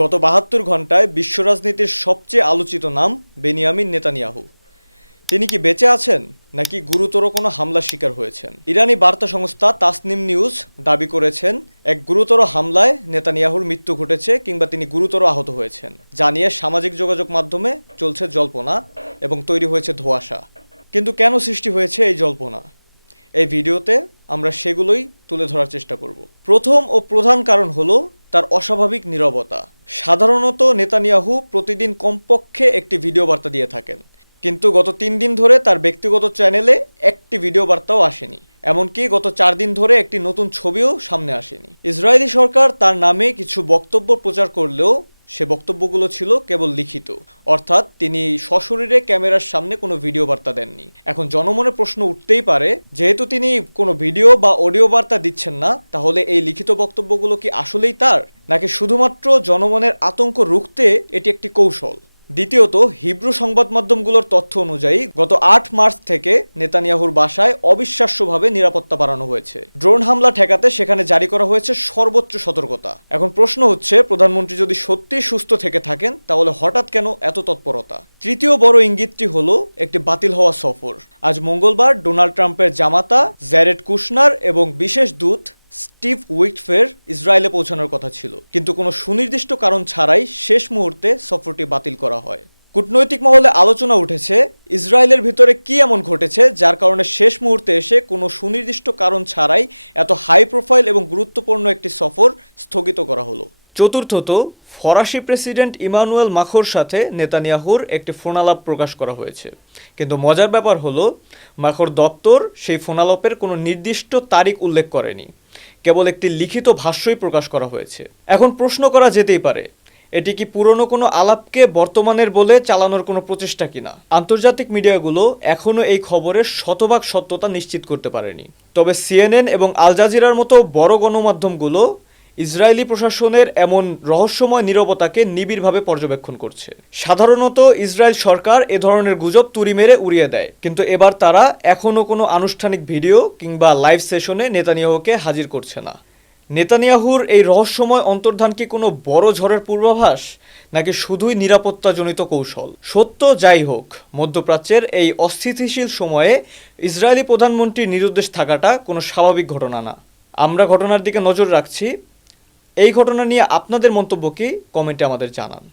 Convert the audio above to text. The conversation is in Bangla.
গত ৭২ ঘন্টায় বিশ্ব রাজনীতির সবচেয়ে আলোচিত নাম বেনিয়ামিন নেতানিয়াহু। তিনি কি বেঁচে আছেন নাকি গুরুতর কোনো হামলার শিকার হয়েছেন? ইরানি বার্তা সংস্থা তাসনিম নিউজ দাবি করেছেন এক গুরুতর হামলায় নেতানিয়াহুর মৃত্যু ঘটেছে কিংবা তিনি গুরুতর আহত হয়েছেন, জানিয়ে সামাজিক যোগাযোগ মাধ্যমে চলছে জল্পনা এবং তৈরি হয়েছে ধোঁয়াশা। কিন্তু কেন সৃষ্টি হয়েছে এই জল্পনা? এই ভিডিওতে আমরা সেগুলোই তুলে ধরার চেষ্টা করব। প্রথম ও প্রধান কারণ হলো তার অস্বাভাবিক নীরবতা। সাধারণত নেতানিয়াহু প্রতিদিন কমপক্ষে একটি ভিডিও বার্তা দিয়ে থাকেন, কিন্তু গত ৩ দিন ধরে তার ব্যক্তিগত চ্যানেলে একটি ভিডিও বার্তাও আসেনি। এমনকি গত ৪ দিন ধরে একটি নতুন ছবিও সামনে আসেনি। ইসরায়েলি সরকার তার নামে কিছু বক্তব্য প্রচার করলেও সে বক্তব্যগুলো ছিল কেবল লিখিত, অর্থাৎ তিনি সশরীরে ক্যামেরার সামনে কোনো ভিডিও বার্তা দেননি। এখন জনমনে প্রশ্ন উঠতেই পারে, যেহেতু তিনি কোনো ভিডিও বা অডিও বার্তা দিচ্ছেন না, তাহলে এই লিখিত বক্তব্যগুলো কি আসলেই তার, নাকি শুধুমাত্র জনমনের আতঙ্ক রুখতে এটি একটি কৌশল? দ্বিতীয়ত, হিব্রু সংবাদ মাধ্যমগুলোর তথ্য অনুযায়ী গত ৮ মার্চ থেকে নেতানিয়াহুর বাসায় অবিশ্বাস্যভাবে নিরাপত্তা বাড়ানো হয়েছে। ড্রোন হামলা ঠেকাতে সেখানে জারি করা হয়েছে সর্বোচ্চ সতর্কতা। এখন প্রশ্ন হচ্ছে, প্রধানমন্ত্রী যদি সত্যি সুস্থ থেকে থাকেন তাহলে হঠাৎ কেন এত তৎপরতা? তৃতীয় বড় ইঙ্গিতটি হলো একটি বাতিল হওয়া সফর। আজ মঙ্গলবার ডোনাল্ড ট্রাম্পের জামাতা জ্যারেড কুশনার এবং বিশেষ দূত স্টিভ উইটফের ইসরায়েলে পৌঁছানোর কথা ছিল, কিন্তু কোনো সুনির্দিষ্ট কারণ ছাড়াই শেষ মুহূর্তে সফরটি বাতিল করা হয়। কূটনৈতিক মহলে আলোচনা উঠেছে, ইসরায়েলের ভিতরে কি এমন ঘটেছে যার কারণে শেষ মুহূর্তে এসে কোনো সুনির্দিষ্ট কারণ ছাড়াই এত হাই প্রোফাইল এবং গুরুত্বপূর্ণ একটি সফর স্থগিত করা হলো। চতুর্থত, ফরাসি প্রেসিডেন্ট ইমানুয়েল মাখোর সাথে নেতানিয়াহুর একটি ফোনালাপ প্রকাশ করা হয়েছে, কিন্তু মজার ব্যাপার হলো মাখোর দপ্তর সেই ফোনালাপের কোনো নির্দিষ্ট তারিখ উল্লেখ করেনি, কেবল একটি লিখিত ভাষ্যই প্রকাশ করা হয়েছে। এখন প্রশ্ন করা যেতেই পারে, এটি কি পুরনো কোনো আলাপকে বর্তমানের বলে চালানোর কোনো প্রচেষ্টা কিনা? আন্তর্জাতিক মিডিয়াগুলো এখনও এই খবরের শতভাগ সত্যতা নিশ্চিত করতে পারেনি, তবে সিএনএন এবং আল জাজিরার মতো বড় গণমাধ্যমগুলো ইসরায়েলি প্রশাসনের এমন রহস্যময় নীরবতাকে নিবিড়ভাবে পর্যবেক্ষণ করছে। সাধারণত ইসরায়েল সরকার এ ধরনের গুজব তুড়ি মেরে উড়িয়ে দেয়, কিন্তু এবার তারা এখনও কোনো আনুষ্ঠানিক ভিডিও কিংবা লাইভ সেশনে নেতানিয়াহুকে হাজির করছে না। নেতানিয়াহুর এই রহস্যময় অন্তর্ধান কি কোনো বড় ঝড়ের পূর্বাভাস, নাকি শুধুই নিরাপত্তাজনিত কৌশল? সত্য যাই হোক, মধ্যপ্রাচ্যের এই অস্থিতিশীল সময়ে ইসরায়েলি প্রধানমন্ত্রীর নিরুদ্দেশ থাকাটা কোনো স্বাভাবিক ঘটনা না। আমরা ঘটনার দিকে নজর রাখছি। এই ঘটনা নিয়ে আপনাদের মন্তব্য কি, কমেন্টে আমাদের জানান।